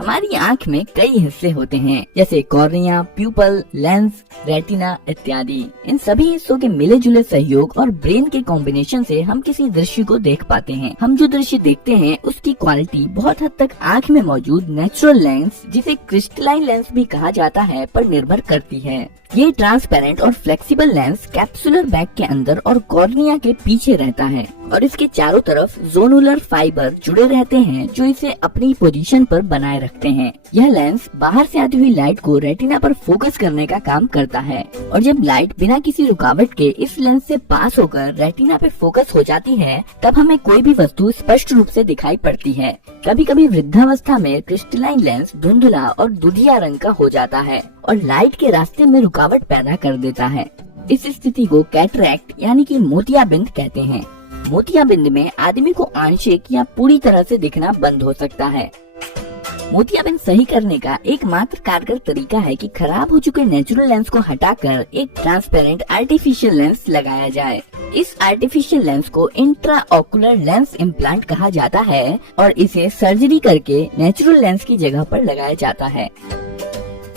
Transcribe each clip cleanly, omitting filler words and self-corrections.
हमारी आँख में कई हिस्से होते हैं, जैसे कॉर्निया, प्यूपल, लेंस, रेटिना इत्यादि। इन सभी हिस्सों के मिले जुले सहयोग और ब्रेन के कॉम्बिनेशन से हम किसी दृश्य को देख पाते हैं। हम जो दृश्य देखते हैं उसकी क्वालिटी बहुत हद तक आँख में मौजूद नेचुरल लेंस, जिसे क्रिस्टलाइन लेंस भी कहा जाता है, पर निर्भर करती है। ये ट्रांसपेरेंट और फ्लेक्सिबल लेंस कैप्सुलर बैग के अंदर और कॉर्निया के पीछे रहता है और इसके चारों तरफ जोनुलर फाइबर जुड़े रहते हैं जो इसे अपनी पोजीशन पर बनाए रखते हैं। यह लेंस बाहर से आती हुई लाइट को रेटिना पर फोकस करने का काम करता है और जब लाइट बिना किसी रुकावट के इस लेंस से पास होकर रेटिना पे फोकस हो जाती है, तब हमें कोई भी वस्तु स्पष्ट रूप से दिखाई पड़ती है। कभी कभी वृद्धावस्था में क्रिस्टलाइन लेंस धुंधला और दुधिया रंग का हो जाता है और लाइट के रास्ते में रुकावट पैदा कर देता है। इस स्थिति को कैटरैक्ट यानी कि मोतियाबिंद कहते हैं। मोतियाबिंद में आदमी को आंशिक या पूरी तरह से दिखना बंद हो सकता है। मोतियाबिंद सही करने का एकमात्र कारगर तरीका है कि खराब हो चुके नेचुरल लेंस को हटाकर एक ट्रांसपेरेंट आर्टिफिशियल लेंस लगाया जाए। इस आर्टिफिशियल लेंस को इंट्राओकुलर लेंस इम्प्लांट कहा जाता है और इसे सर्जरी करके नेचुरल लेंस की जगह पर लगाया जाता है।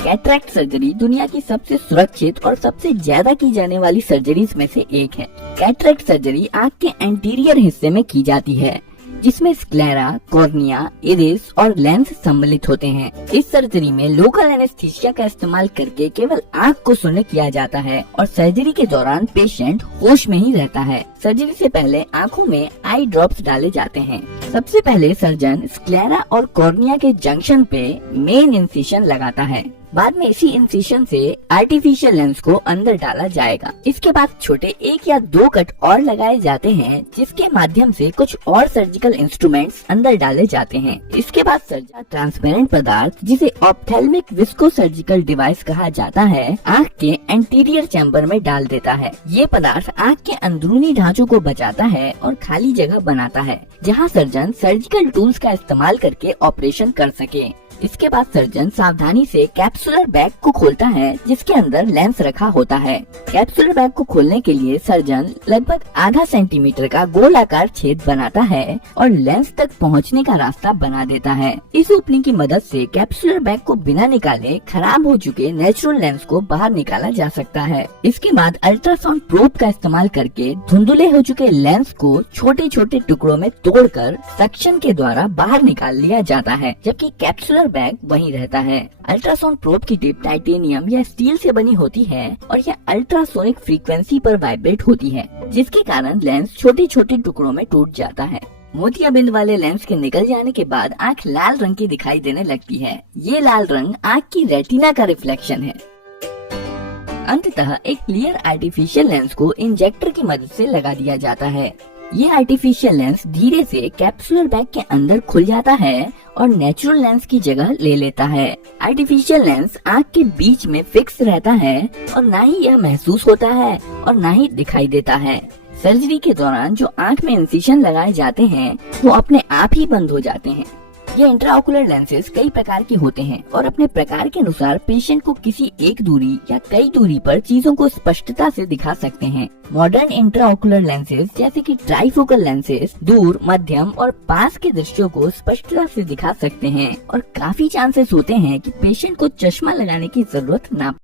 कैटरैक्ट सर्जरी दुनिया की सबसे सुरक्षित और सबसे ज्यादा की जाने वाली सर्जरीज में से एक है। कैटरैक्ट सर्जरी आँख के एंटीरियर हिस्से में की जाती है, जिसमें स्क्लेरा, कॉर्निया, इरिस और लेंस सम्मिलित होते हैं। इस सर्जरी में लोकल एनेस्थीसिया का इस्तेमाल करके केवल आँख को शून्य किया जाता है और सर्जरी के दौरान पेशेंट होश में ही रहता है। सर्जरी से पहले आँखों में आई ड्रॉप्स डाले जाते हैं। सबसे पहले सर्जन स्क्लेरा और कॉर्निया के जंक्शन पे मेन इंसिशन लगाता है। बाद में इसी इंसिशन से आर्टिफिशियल लेंस को अंदर डाला जाएगा। इसके बाद छोटे 1 या 2 कट और लगाए जाते हैं, जिसके माध्यम से कुछ और सर्जिकल इंस्ट्रूमेंट्स अंदर डाले जाते हैं। इसके बाद सर्जन ट्रांसपेरेंट पदार्थ, जिसे ऑप्थेल्मिक विस्को सर्जिकल डिवाइस कहा जाता है, आँख के एंटीरियर चैम्बर में डाल देता है। ये पदार्थ आँख के अंदरूनी ढांचों को बचाता है और खाली जगह बनाता है, जहाँ सर्जन सर्जिकल टूल्स का इस्तेमाल करके ऑपरेशन कर सके। इसके बाद सर्जन सावधानी से कैप्सुलर बैग को खोलता है, जिसके अंदर लेंस रखा होता है। कैप्सुलर बैग को खोलने के लिए सर्जन लगभग आधा सेंटीमीटर का गोलाकार छेद बनाता है और लेंस तक पहुंचने का रास्ता बना देता है। इस ओपनिंग की मदद से कैप्सुलर बैग को बिना निकाले खराब हो चुके नेचुरल लेंस को बाहर निकाला जा सकता है। इसके बाद अल्ट्रासाउंड प्रोब का इस्तेमाल करके धुंधले हो चुके लेंस को छोटे छोटे टुकड़ों में तोड़कर सक्शन के द्वारा बाहर निकाल लिया जाता है, जबकि कैप्सुलर बैग वहीं रहता है। अल्ट्रासाउंड प्रोब की टिप टाइटेनियम या स्टील से बनी होती है और यह अल्ट्रासोनिक फ्रीक्वेंसी पर वाइब्रेट होती है, जिसके कारण लेंस छोटे छोटे टुकड़ों में टूट जाता है। मोतियाबिंद वाले लेंस के निकल जाने के बाद आँख लाल रंग की दिखाई देने लगती है। ये लाल रंग आँख की रेटिना का रिफ्लेक्शन है। अंततः एक क्लियर आर्टिफिशियल लेंस को इंजेक्टर की मदद से लगा दिया जाता है। ये आर्टिफिशियल लेंस धीरे से कैप्सुलर बैग के अंदर खुल जाता है और नेचुरल लेंस की जगह ले लेता है। आर्टिफिशियल लेंस आँख के बीच में फिक्स रहता है और ना ही यह महसूस होता है और ना ही दिखाई देता है। सर्जरी के दौरान जो आँख में इंसिशन लगाए जाते हैं वो अपने आप ही बंद हो जाते हैं। ये इंट्राओकुलर लेंसेज कई प्रकार के होते हैं और अपने प्रकार के अनुसार पेशेंट को किसी एक दूरी या कई दूरी पर चीजों को स्पष्टता से दिखा सकते हैं। मॉडर्न इंट्राओकुलर लेंसेज जैसे कि ट्राइफोकल लेंसेज दूर, मध्यम और पास के दृश्यों को स्पष्टता से दिखा सकते हैं और काफी चांसेस होते हैं कि पेशेंट को चश्मा लगाने की जरूरत ना